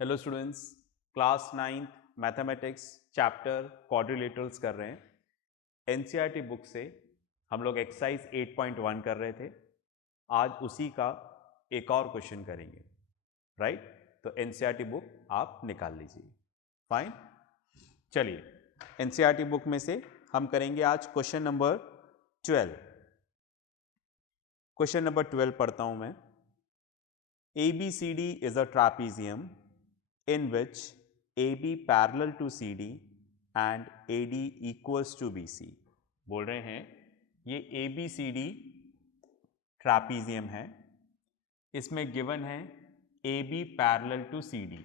Hello students, class 9th mathematics chapter quadrilaterals कर रहे हैं। एनसीईआरटी बुक से हम लोग एक्सरसाइज 8.1 कर रहे थे। आज उसी का एक और क्वेश्चन करेंगे, राइट? तो एनसीईआरटी बुक आप निकाल लीजिए। फाइन, चलिए एनसीईआरटी बुक में से हम करेंगे आज क्वेश्चन नंबर 12। क्वेश्चन नंबर 12 पढ़ता हूं मैं। ABCD is a trapezium in which AB parallel to CD and AD equals to BC। बोल रहे हैं ये ABCD ट्रापीजियम है, इसमें गिवन है AB parallel to CD,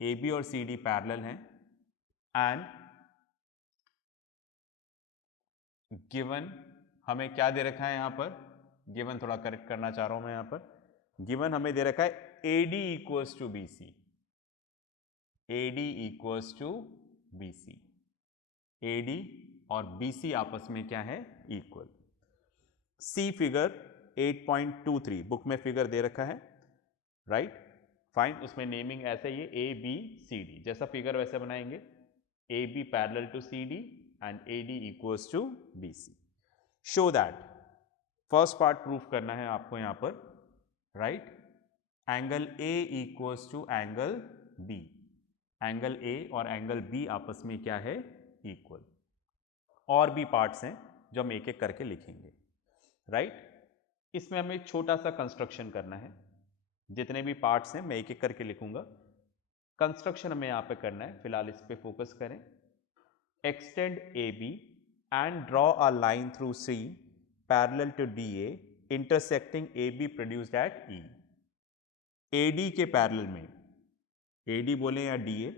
AB और CD पैरेलल हैं एंड गिवन हमें क्या दे रखा है यहाँ पर, गिवन थोड़ा करेक्ट करना चाह रहा हूँ मैं यहाँ पर। गिवन हमें दे रखा है AD equals to BC, AD equals to BC, AD और BC आपस में क्या है, इक्वल। सी फिगर 8.23 बुक में फिगर दे रखा है, राइट? फाइन, उसमें नेमिंग ऐसे ही है ABCD, जैसा फिगर वैसे बनाएंगे। AB parallel to CD and AD equals to BC। Show that, first part proof करना है आपको यहाँ पर, right? Angle A equals to angle B, angle A और एंगल B आपस में क्या है, इक्वल। और भी पार्ट्स हैं जो हम एक एक करके लिखेंगे, राइट? इसमें हमें एक छोटा सा कंस्ट्रक्शन करना है। जितने भी पार्ट्स हैं मैं एक एक करके लिखूंगा। कंस्ट्रक्शन हमें यहाँ पे करना है, फिलहाल इस पे फोकस करें। Extend AB and draw a line through C parallel to DA intersecting AB produced at E। AD के पैरेलल में, AD बोले या DA,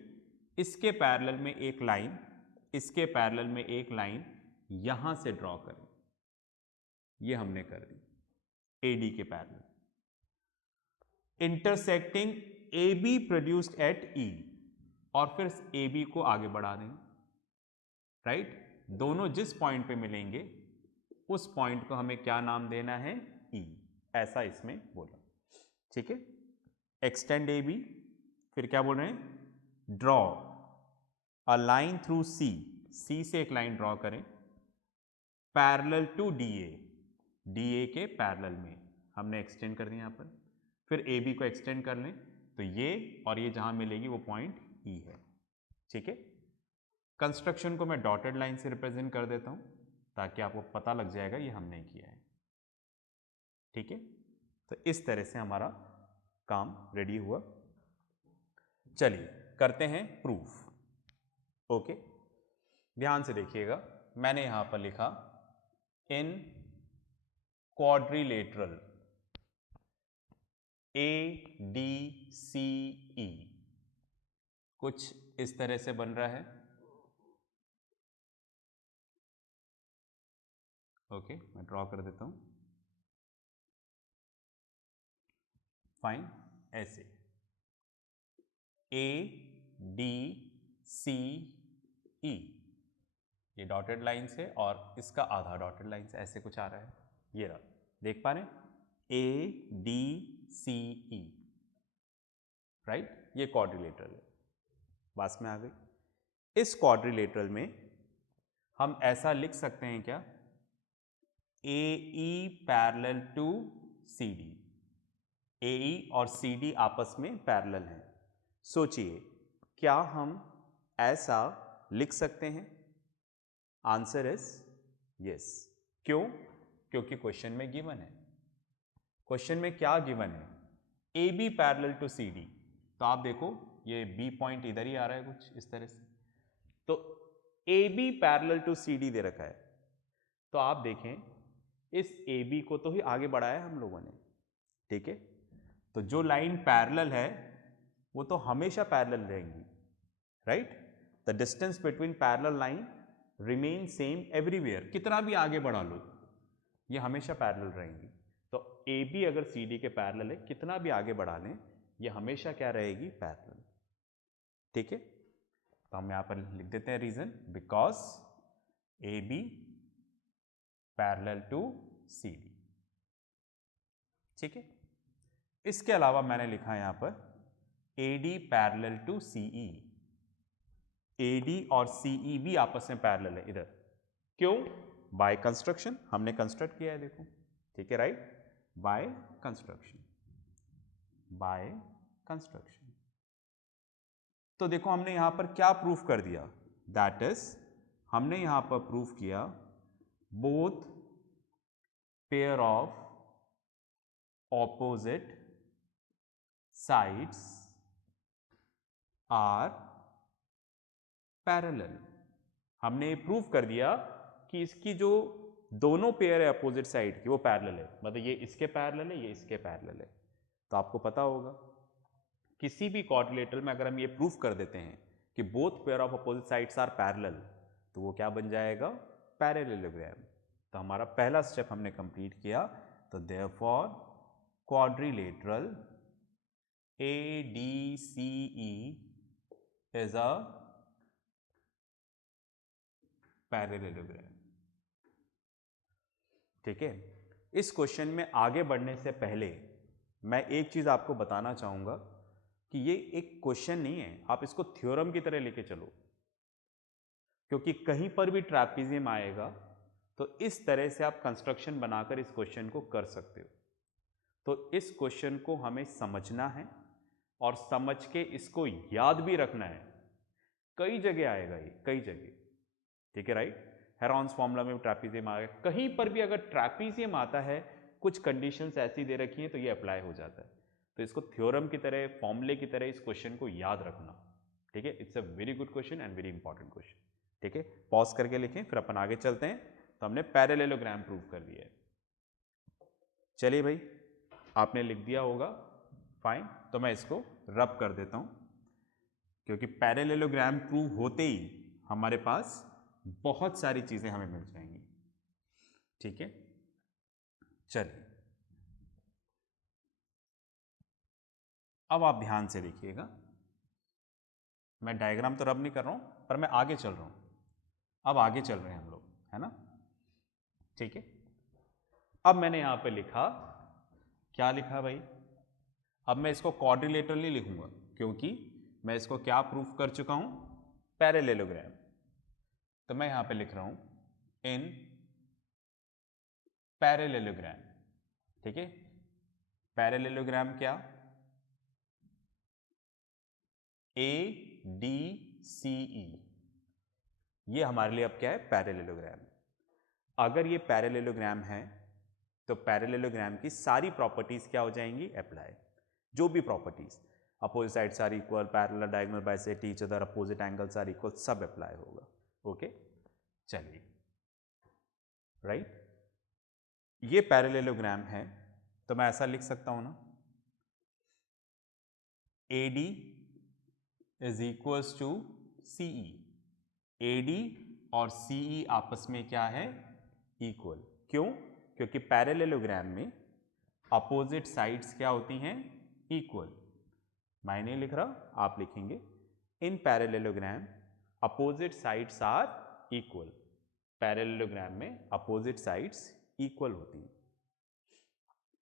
इसके पैरेलल में एक लाइन, इसके पैरेलल में एक लाइन यहां से ड्रॉ करें। ये हमने कर दी AD के parallel, intersecting AB produced at E, और फिर AB को आगे बढ़ा देंगे, राइट? दोनों जिस पॉइंट पे मिलेंगे उस पॉइंट को हमें क्या नाम देना है, E, ऐसा इसमें बोला, ठीक है? एक्सटेंड AB, फिर क्या बोल रहे हैं, draw a line through C, C से एक लाइन ड्रॉ करें पैरेलल टू DA, DA के पैरेलल में हमने एक्सटेंड कर दिया यहाँ पर। फिर AB को एक्सटेंड कर लें तो ये और ये जहां मिलेगी वो पॉइंट E है, ठीक है? कंस्ट्रक्शन को मैं डॉटेड लाइन से रिप्रेजेंट कर देता हूं ताकि आपको पता लग जाएगा ये हमने किया है, ठीक है? तो इस तरह से हमारा काम रेडी हुआ। चलिए करते हैं प्रूफ। ओके, ध्यान से देखिएगा, मैंने यहां पर लिखा इन क्वाड्रिलेटरल ADCE, कुछ इस तरह से बन रहा है। ओके, मैं ड्रॉ कर देता हूं। फाइन, ऐसे ADCE, ये डॉटेड लाइन से और इसका आधा डॉटेड लाइन से ऐसे कुछ आ रहा है। ये रहा, देख पा रहे हैं, ADCE, राइट? ये क्वाड्रिलेटरल है, बात में आ गई। इस क्वाड्रिलेटरल में हम ऐसा लिख सकते हैं क्या, AE parallel to CD, AE और CD आपस में पैरेलल हैं। सोचिए, क्या हम ऐसा लिख सकते हैं? Answer is yes. क्यों? क्योंकि क्वेश्चन में गिवन है। क्वेश्चन में क्या गिवन है, AB पैरेलल टू CD, तो आप देखो ये B पॉइंट इधर ही आ रहा है कुछ इस तरह से, तो AB पैरेलल टू CD दे रखा है। तो आप देखें इस AB को तो ही आगे बढ़ाया हम लोगों ने, ठीक है? तो जो लाइन पैरेलल है वो तो हमेशा पैरेलल रहेंगी, right? The distance between parallel line remain same everywhere, कितना भी आगे बढ़ा लो ये हमेशा पैरेलल रहेंगी। तो AB अगर CD के पैरेलल है, कितना भी आगे बढ़ा लें ये हमेशा क्या रहेगी, पैरेलल, ठीक है? तो हम यहां पर लिख देते हैं reason, because AB parallel to CD, ठीक है? इसके अलावा मैंने लिखा है यहां पर AD parallel to CE, AD और CE भी आपस में पैरेलल है इधर। क्यों? बाय कंस्ट्रक्शन, हमने कंस्ट्रक्ट किया है देखो, ठीक है, right, by construction, by construction. तो देखो हमने यहां पर क्या प्रूफ कर दिया, दैट इज हमने यहां पर प्रूफ किया both pair of opposite sides are parallel. हमने प्रूफ कर दिया कि इसकी जो दोनों पेयर है अपोजिट साइड की वो पैरेलल है, मतलब ये इसके पैरेलल है, ये इसके पैरेलल है। तो आपको पता होगा किसी भी क्वाड्रिलेटरल में अगर हम ये प्रूफ कर देते हैं कि both pair of opposite sides are parallel, तो वो क्या बन जाएगा, पैरेललोग्राम। तो हमारा पहला स्टेप हमने कंप्लीट किया। तो therefore quadrilateral ADCE is a parallelogram. ठीक है, इस क्वेश्चन में आगे बढ़ने से पहले मैं एक चीज आपको बताना चाहूंगा कि ये एक क्वेश्चन नहीं है, आप इसको थ्योरम की तरह लेके चलो, क्योंकि कहीं पर भी ट्रैपीजियम आएगा तो इस तरह से आप कंस्ट्रक्शन बनाकर इस क्वेश्चन को कर सकते हो। तो इस क्वेश्चन को हमें समझना है और समझ के इसको याद भी रखना है। कई जगह आएगा ये, कई जगह, ठीक है, राइट। हेरॉन्स फॉर्मूला में ट्रैपीजियम आ गया, कहीं पर भी अगर ट्रैपीजियम आता है, कुछ कंडीशंस ऐसी दे रखी हैं तो ये अप्लाई हो जाता है। तो इसको थ्योरम की तरह, फॉर्मूले की तरह इस क्वेश्चन को याद रखना, ठीक है। It's a very good question and very important question, ठीक है। पॉज करके लिखें, फिर अपन आगे चलते हैं। तो हमने पैरेललोग्राम प्रूव कर दिया है। चलिए भाई, आपने लिख दिया होगा, फाइन। तो मैं इसको रब कर देता हूं, क्योंकि पैरेललोग्राम प्रूव होते ही हमारे पास बहुत सारी चीजें हमें मिल जाएंगी, ठीक है। चलिए, अब आप ध्यान से देखिएगा, मैं डायग्राम तो रब नहीं कर रहा हूं, पर मैं आगे चल रहा हूं। अब आगे चल रहे हैं हम लोग, है ना, ठीक है। अब मैंने यहां पे लिखा, क्या लिखा भाई, अब मैं इसको क्वाड्रिलेटरल नहीं लिखूंगा, क्योंकि मैं इसको क्या प्रूफ कर चुका हूं, पैरेललोग्राम। तो मैं यहां पे लिख रहा हूं इन पैरेललोग्राम, ठीक है। पैरेललोग्राम क्या, ADCE, ये हमारे लिए अब क्या है, पैरेललोग्राम। अगर ये पैरेललोग्राम है तो पैरेललोग्राम की सारी प्रॉपर्टीज क्या हो जाएंगी, अप्लाई। जो भी properties, opposite sides are equal, parallel diagonal bisect each other, opposite angles are equal, सब अप्लाई होगा। ओके, चलिए, राइट। ये पैरेललोग्राम है, तो मैं ऐसा लिख सकता हूं ना, AD is equals to CE। AD और CE आपस में क्या है, इक्वल। क्यों? क्योंकि पैरेललोग्राम में अपोजिट साइड्स क्या होती हैं, इक्वल। मैं नहीं लिख रहा, आप लिखेंगे, in parallelogram opposite sides are equal. Parallelogram में अपोजिट साइड्स इक्वल होती हैं,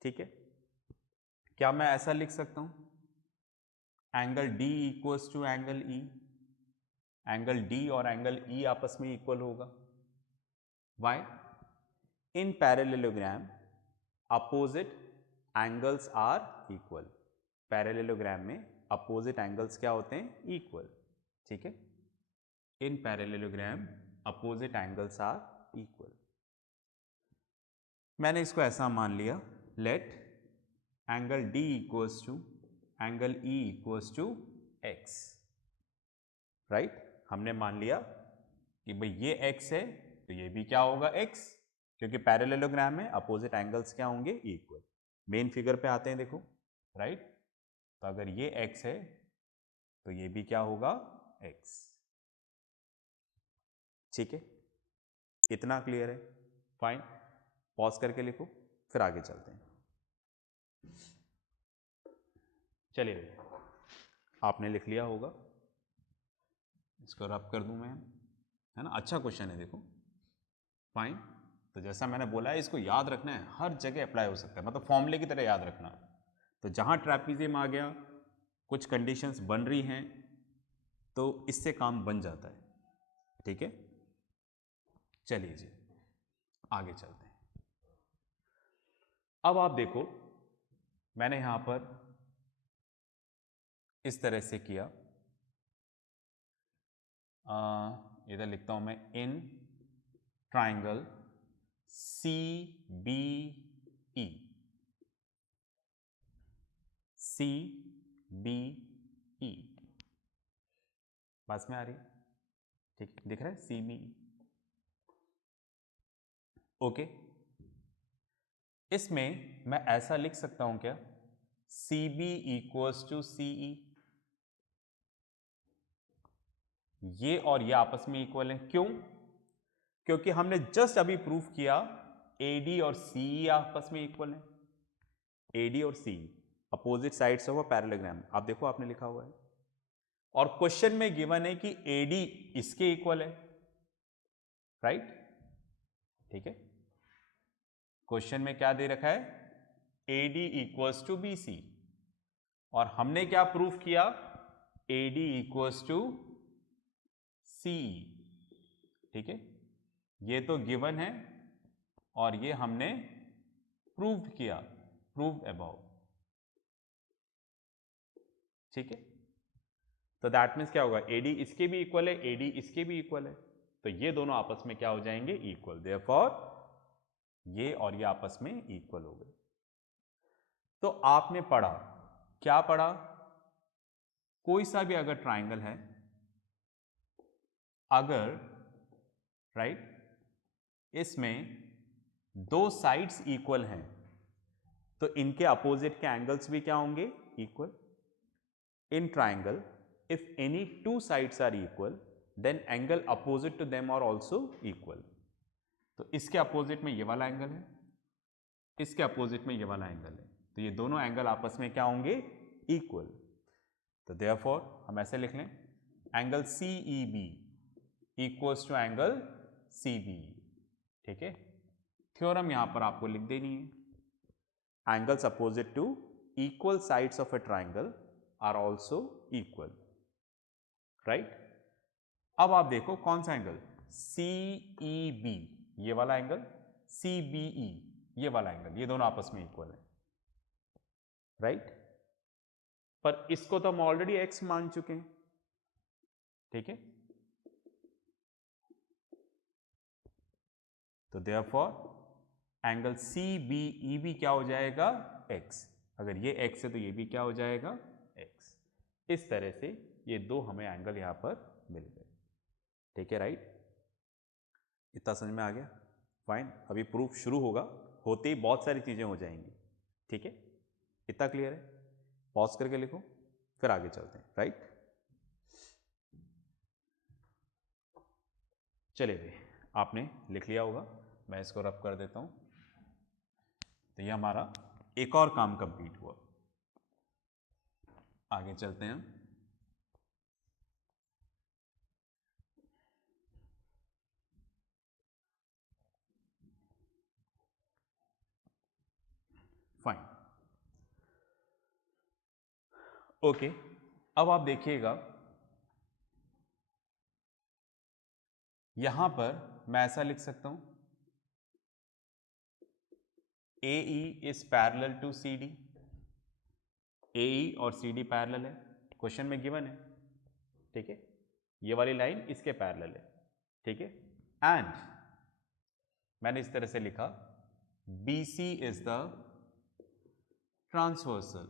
ठीक है। क्या मैं ऐसा लिख सकता हूं, angle D equals to angle E, angle D और एंगल E आपस में इक्वल होगा। Why? In parallelogram opposite angles are equal. Parallelogram में अपोजिट एंगल्स क्या होते हैं, इक्वल, ठीक है। In parallelogram opposite angles are equal. मैंने इसको ऐसा मान लिया, let angle D equals to angle E equals to x, right. हमने मान लिया कि भाई ये x है तो ये भी क्या होगा, x, क्योंकि पैरेललोग्राम में अपोजिट एंगल्स क्या होंगे, इक्वल। मेन फिगर पे आते हैं, देखो, राइट। तो अगर ये x है तो ये भी क्या होगा, x, ठीक है। इतना क्लियर है, फाइन। पॉज करके लिखो, फिर आगे चलते हैं। चलिए, आपने लिख लिया होगा, इसको रब कर दूं मैं, है ना। अच्छा क्वेश्चन है, देखो, फाइन। तो जैसा मैंने बोला है, इसको याद रखना है, हर जगह अप्लाई हो सकता है, मतलब फॉर्मूले की तरह याद रखना। तो जहां ट्रैपीजियम आ गया कुछ कंडीशंस बन रही हैं तो इससे काम बन जाता है, ठीक है। चलिए जी आगे चलते हैं। अब आप देखो मैंने यहां पर इस तरह से किया, इधर लिखता हूं मैं इन ट्राइंगल CBE, CBE पास में आ रही है, ठीक दिख रहा है CBE, ओके। इसमें मैं ऐसा लिख सकता हूं क्या, CB इक्वल्स टू CE, ये और ये आपस में इक्वल है। क्यों? क्योंकि हमने जस्ट अभी प्रूफ किया AD और CE आपस में इक्वल है। AD और CE opposite sides of a parallelogram, आप देखो आपने लिखा हुआ है, और क्वेश्चन में गिवन है कि AD इसके इक्वल है, राइट, ठीक है। क्वेश्चन में क्या दे रखा है, AD इक्वल्स टू BC, और हमने क्या प्रूफ किया, AD इक्वल्स टू CE, ठीक है। ये तो गिवन है और ये हमने प्रूव किया, प्रूव अबाउ, ठीक है। तो दैट मीन्स क्या होगा, AD इसके भी इक्वल है, AD इसके भी इक्वल है, तो ये दोनों आपस में क्या हो जाएंगे, इक्वल। देयरफॉर ये और ये आपस में इक्वल हो गए। तो आपने पढ़ा, क्या पढ़ा, कोई सा भी अगर ट्राइंगल है, अगर राइट इसमें दो साइड्स इक्वल हैं तो इनके अपोजिट के एंगल्स भी क्या होंगे, equal. In triangle if any two sides are equal then angle opposite to them are also equal. तो इसके अपोजिट में ये वाला एंगल है, इसके अपोजिट में ये वाला एंगल है, तो ये दोनों एंगल आपस में क्या होंगे, इक्वल। तो देयरफॉर हम ऐसे लिख लें, angle CEB equals to angle CBE, ठीक है। थ्योरम यहां पर आपको लिख देनी है, angles opposite to equal sides of a triangle are also equal, right. अब आप देखो कौन सा एंगल, CEB ये वाला एंगल, CBE ये वाला एंगल, ये दोनों आपस में इक्वल है, राइट। पर इसको तो हम ऑलरेडी x मान चुके हैं, ठीक है। तो देयरफॉर एंगल CBE भी क्या हो जाएगा, x। अगर ये x है तो ये भी क्या हो जाएगा, x। इस तरह से ये दो हमें एंगल यहां पर मिल गए, ठीक है, राइट। इतना समझ में आ गया, फाइन। अभी प्रूफ शुरू होगा, होते ही बहुत सारी चीजें हो जाएंगी, ठीक है। इतना क्लियर है, पॉज करके लिखो फिर आगे चलते हैं, राइट। चलिए भाई, आपने लिख लिया होगा, मैं इसको रफ कर देता हूं। तो ये हमारा एक और काम कंप्लीट हुआ, आगे चलते हैं। Fine, okay. अब आप देखिएगा यहां पर मैं ऐसा लिख सकता हूं, AE is parallel to CD, AE और CD पैरेलल है, क्वेश्चन में गिवन है, ठीक है। ये वाली लाइन इसके पैरेलल है, ठीक है। एंड मैंने इस तरह से लिखा, BC इज द ट्रांसवर्सल,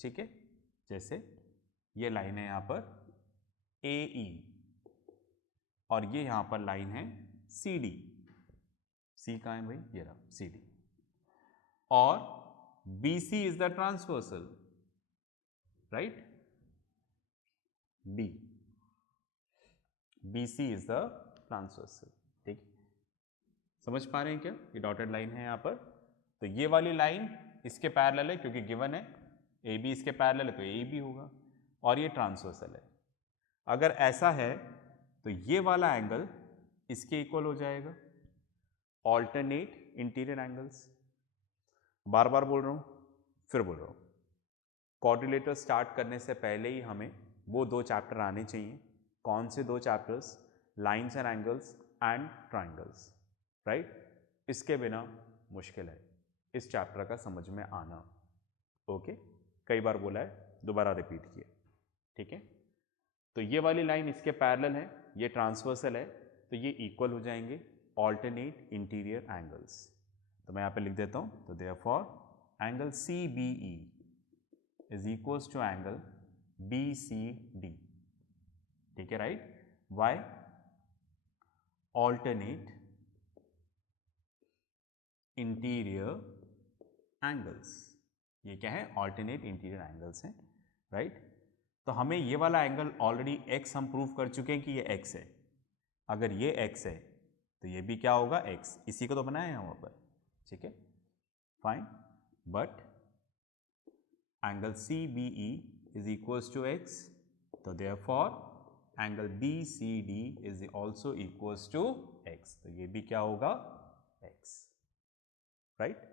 ठीक है। जैसे ये लाइन है यहां पर AE और ये यहां पर लाइन है CD, C कहां है भाई, ये रहा CD, और BC is the transversal, right, D, BC is the transversal, ठीक। समझ पा रहे हैं क्या, ये डॉटेड लाइन है यहां पर। तो ये वाली लाइन इसके पैरेलल है क्योंकि गिवन है, AB इसके पैरेलल है तो AE भी होगा, और ये ट्रांसवर्सल है। अगर ऐसा है तो ये वाला एंगल इसके इक्वल हो जाएगा, ऑल्टरनेट इंटीरियर एंगल्स। बार बार बोल रहा हूं, फिर बोल रहा हूं, क्वाड्रिलेटरल स्टार्ट करने से पहले ही हमें वो 2 चैप्टर आने चाहिए। कौन से 2 chapters? Lines and angles and triangles, right. इसके बिना मुश्किल है इस चैप्टर का समझ में आना। ओके, कई बार बोला है, दोबारा रिपीट किया, ठीक है। तो ये वाली लाइन इसके पैरेलल है, ये ट्रांसवर्सल है, तो ये इक्वल हो जाएंगे ऑल्टरनेट इंटीरियर एंगल्स। तो मैं यहाँ पे लिख देता हूँ, तो therefore angle CBE is equals to angle BCD, ठीक है, right. Why? Alternate interior angles, ये क्या है? ऑल्टरनेट इंटीरियर एंगल्स हैं, राइट। तो हमें ये वाला एंगल ऑलरेडी x हम प्रूव कर चुके हैं कि ये x है। अगर ये x है तो ये भी क्या होगा? x। इसी को तो बनाए हैं वहाँ पर, ठीक है, fine. But angle CBE is equals to x, तो therefore angle BCD is also equals to x, तो ये भी क्या होगा? x, right.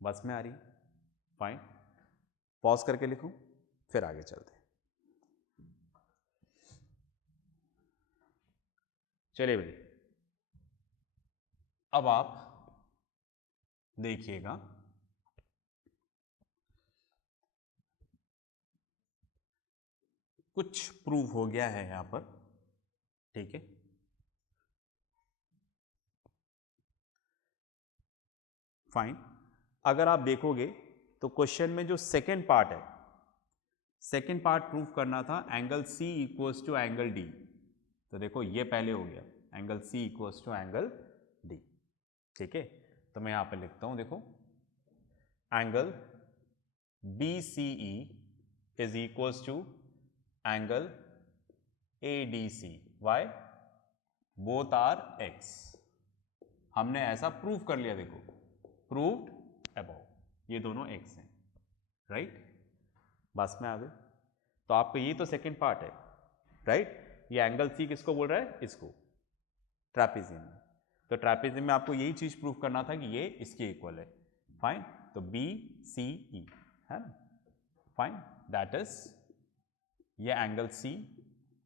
बस में आ रही? फाइन। पॉज करके लिखूं, फिर आगे चलते हैं। चलिए भाई, अब आप देखिएगा, कुछ प्रूव हो गया है यहां पर, ठीक है। फाइन। अगर आप देखोगे तो क्वेश्चन में जो सेकेंड पार्ट है, सेकेंड पार्ट प्रूव करना था angle C equals to angle D। तो देखो ये पहले हो गया, angle C equals to angle D, ठीक है। तो मैं यहां पे लिखता हूं, देखो angle BCE is equals to angle ADC। Why? Both are x। हमने ऐसा प्रूव कर लिया, देखो प्रूव्ड अबव, ये दोनों x हैं, राइट। बस में आ गए। तो आपका ये तो सेकंड पार्ट है, राइट। ये एंगल C किसको बोल रहा है? इसको, ट्रैपेजियम में। तो ट्रैपेजियम में आपको यही चीज प्रूव करना था कि ये इसके इक्वल है, फाइन। तो BCE है ना, फाइन, दैट इज ये एंगल C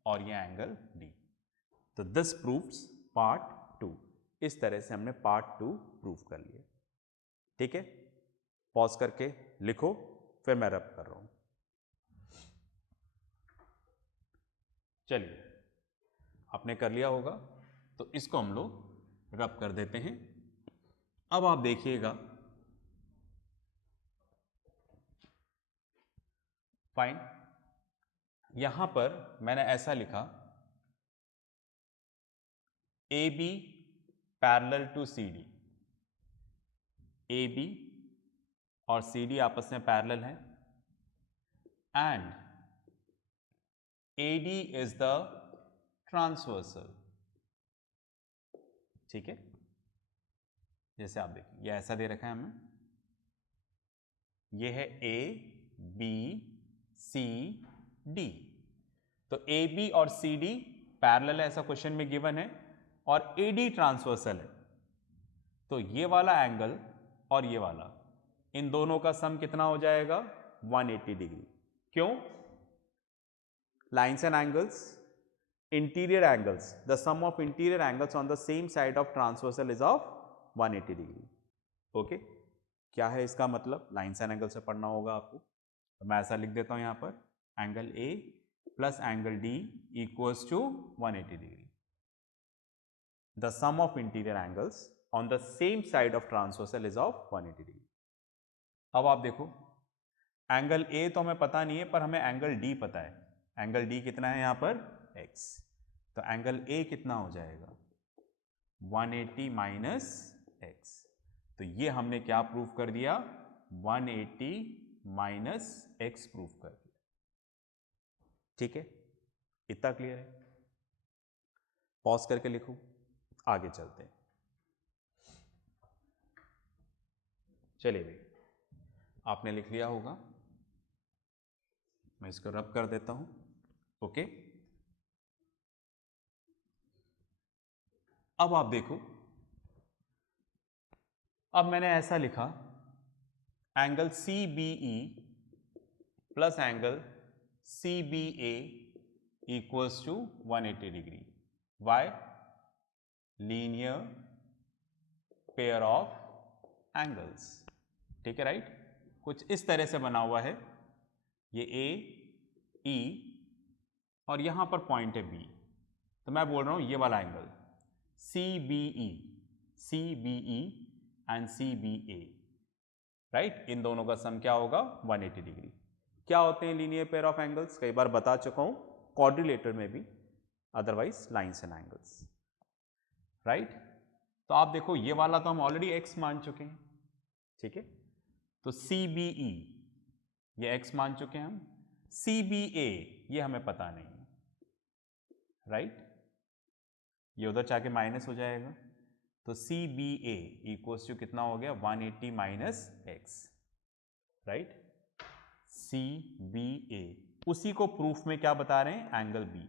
और ये एंगल D। तो दिस प्रूव्स पार्ट 2। इस तरह से हमने पार्ट 2 प्रूव कर लिया, ठीक है। पॉज करके लिखो, फिर मैं रब कर रहा हूं। चलिए, आपने कर लिया होगा, तो इसको हम लोग रब कर देते हैं। अब आप देखिएगा, फाइन। यहां पर मैंने ऐसा लिखा, AB parallel to CD। AB और CD आपस में पैरेलल हैं, and AD is the transversal, ठीक है। जैसे आप देखिए, ये ऐसा दे रखा है हमें, ये है A B C D। तो AB और CD पैरेलल है, ऐसा क्वेश्चन में गिवन है, और AD ट्रांसवर्सल है। तो ये वाला एंगल और ये वाला, इन दोनों का सम कितना हो जाएगा? 180 डिग्री। क्यों? Lines and angles, interior angles, the sum of interior angles on the same side of transversal is of 180 degree. Okay, क्या है इसका मतलब? लाइन्स एंड एंगल से पढ़ना होगा आपको। तो मैं ऐसा लिख देता हूं यहां पर, angle A plus angle D equals to 180 degree. The sum of interior angles on the same side of transversal is of 180 degree. अब आप देखो, एंगल A तो हमें पता नहीं है, पर हमें एंगल D पता है। एंगल D कितना है यहां पर? x। तो एंगल A कितना हो जाएगा? 180 माइनस x। तो ये हमने क्या प्रूव कर दिया? 180 माइनस x प्रूव कर दिया, ठीक है। इतना क्लियर है? पॉज करके लिखो, आगे चलते हैं। चलिए भाई, आपने लिख लिया होगा, मैं इसको रब कर देता हूं। ओके, अब आप देखो, अब मैंने ऐसा लिखा, angle CBE plus angle CBA equals to 180 degree. Why? Linear pair of angles. ठीक है, राइट? कुछ इस तरह से बना हुआ है, ये A, E और यहां पर पॉइंट है B, तो मैं बोल रहा हूं ये वाला angle CBE and CBA, right? इन दोनों का सम क्या होगा? 180 डिग्री। क्या होते हैं लीनियर पेयर ऑफ एंगल्स? कई बार बता चुका हूं, क्वाड्रिलेटर में भी, otherwise lines and angles, right? तो आप देखो ये वाला तो हम ऑलरेडी x मान चुके हैं, ठीक है? तो CBE ये x मान चुके हैं हम, CBA ये हमें पता नहीं है, राइट? ये उधर जाके माइनस हो जाएगा, तो CBA इक्वल्स टू कितना हो गया? 180 माइनस x, राइट? CBA, उसी को प्रूफ में क्या बता रहे हैं? Angle B,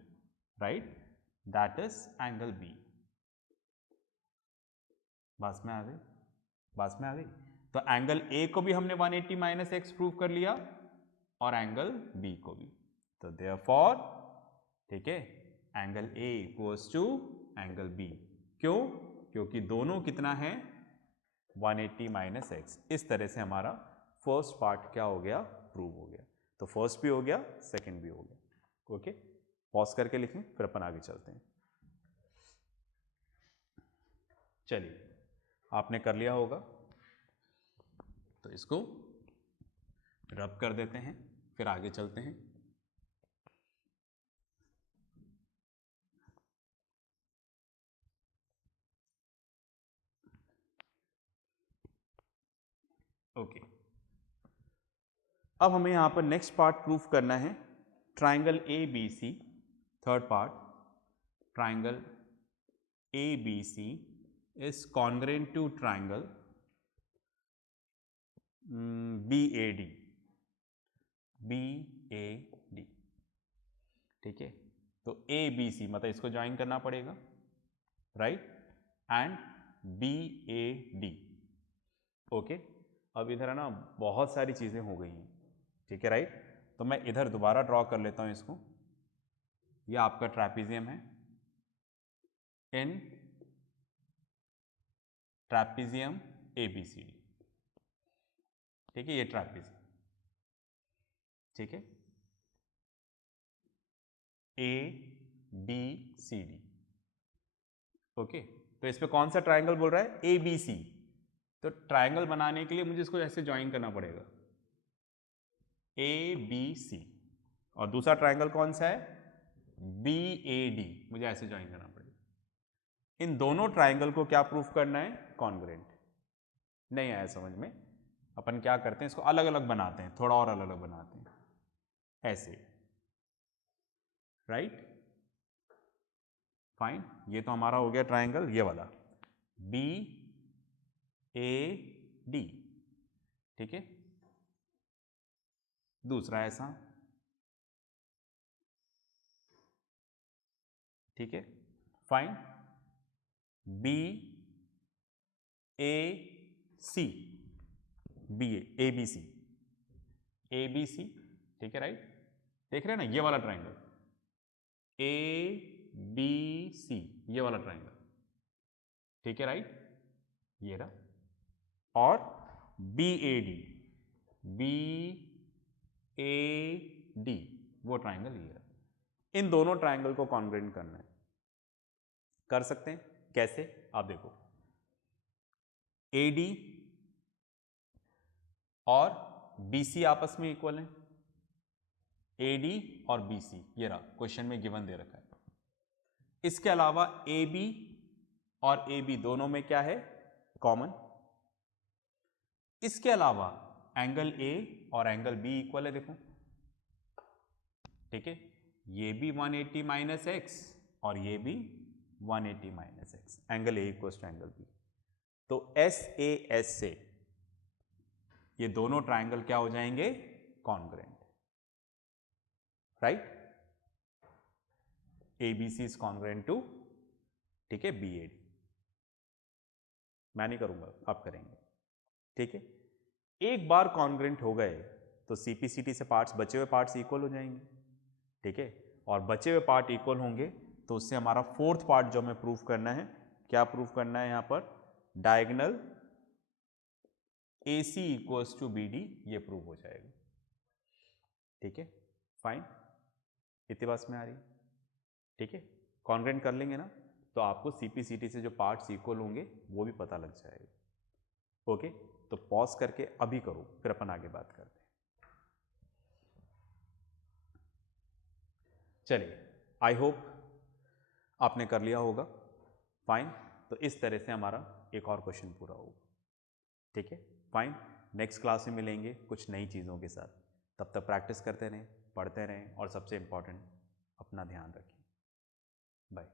right? That is angle B। बात में आ गई? बात में आ गई? तो एंगल A को भी हमने 180 माइनस x प्रूव कर लिया और एंगल B को भी, तो देयरफॉर, ठीक है, angle A equals to angle B। क्यों? क्योंकि दोनों कितना है? 180 माइनस x। इस तरह से हमारा फर्स्ट पार्ट क्या हो गया? प्रूव हो गया। तो फर्स्ट भी हो गया, सेकंड भी हो गया। ओके, पॉज करके लिखें, फिर अपन आगे चलते हैं। चलिए, आपने कर लिया होगा तो इसको रब कर देते हैं, फिर आगे चलते हैं। ओके, अब हमें यहां पर नेक्स्ट पार्ट प्रूफ करना है, triangle ABC, third part, triangle ABC is congruent to triangle BAD, ठीक है? तो ABC मतलब इसको ज्वाइन करना पड़ेगा, राइट? And BAD। ओके, अब इधर है ना बहुत सारी चीजें हो गई हैं, ठीक है, राइट? तो मैं इधर दोबारा ड्रॉ कर लेता हूं इसको। यह आपका ट्रैपीजियम है, इन ट्रैपीजियम ABCD, ठीक है? ये ट्रैपीजियम, ठीक है? ABCD, okay? तो इस पे कौन सा ट्राइंगल बोल रहा है? ABC। तो ट्राइंगल बनाने के लिए मुझे इसको ऐसे ज्वाइन करना पड़ेगा, ABC, और दूसरा ट्राइंगल कौन सा है? BAD, मुझे ऐसे ज्वाइन करना पड़ेगा। इन दोनों ट्राइंगल को क्या प्रूफ करना है? कॉन्ग्रुएंट। नहीं आया समझ में? अपन क्या करते हैं, इसको अलग अलग बनाते हैं, थोड़ा और अलग अलग बनाते हैं, ऐसे, राइट? फाइन, ये तो हमारा हो गया ट्राइंगल ये वाला BAD, ठीक है? दूसरा ऐसा, ठीक है? फाइन, BAC, ABC, ठीक है, राइट? देख रहे हैं ना ये वाला ट्राइंगल ABC, ये वाला ट्राइंगल, ठीक है, राइट? ये रहा। और BAD वो ट्राइंगल ये रहा। इन दोनों ट्राइंगल को कॉन्ग्रुएंट करना है, कर सकते हैं कैसे? आप देखो, AD और BC आपस में इक्वल है, AD और BC, ये रहा, क्वेश्चन में गिवन दे रखा है। इसके अलावा AB और AB दोनों में क्या है? कॉमन। इसके अलावा एंगल A और एंगल B इक्वल है, देखो, ठीक है? ये भी 180 माइनस एक्स और ये भी 180 minus x, angle A equals to angle B। तो SAS से ये दोनों ट्राइंगल क्या हो जाएंगे? Congruent, right? ABC is congruent to, ठीक है, BAD। मैं नहीं करूंगा, आप करेंगे, ठीक है? एक बार कॉन्ग्रुएंट हो गए तो CP/CT से पार्ट्स, बचे हुए पार्ट्स इक्वल हो जाएंगे, ठीक है। और बचे हुए पार्ट इक्वल होंगे तो उससे हमारा फोर्थ पार्ट जो हमें प्रूफ करना है, क्या प्रूफ करना है यहाँ पर, diagonal AC equals to BD, ये प्रूव हो जाएगा, ठीक है। फाइन, इतनी बात में आ रही, ठीक है। कॉन्ग्रेंट कर लेंगे ना तो आपको CP/CT से जो पार्ट्स इक्वल होंगे वो भी पता लग जाएगा। ओके, तो पॉज करके अभी करो, फिर अपन आगे बात करते हैं। चलिए, आई होप आपने कर लिया होगा। फाइन, तो इस तरह से हमारा एक और क्वेश्चन पूरा होगा, ठीक है। फाइन, नेक्स्ट क्लास में मिलेंगे कुछ नई चीज़ों के साथ। तब तक प्रैक्टिस करते रहें, पढ़ते रहें और सबसे इम्पॉर्टेंट अपना ध्यान रखें। बाय।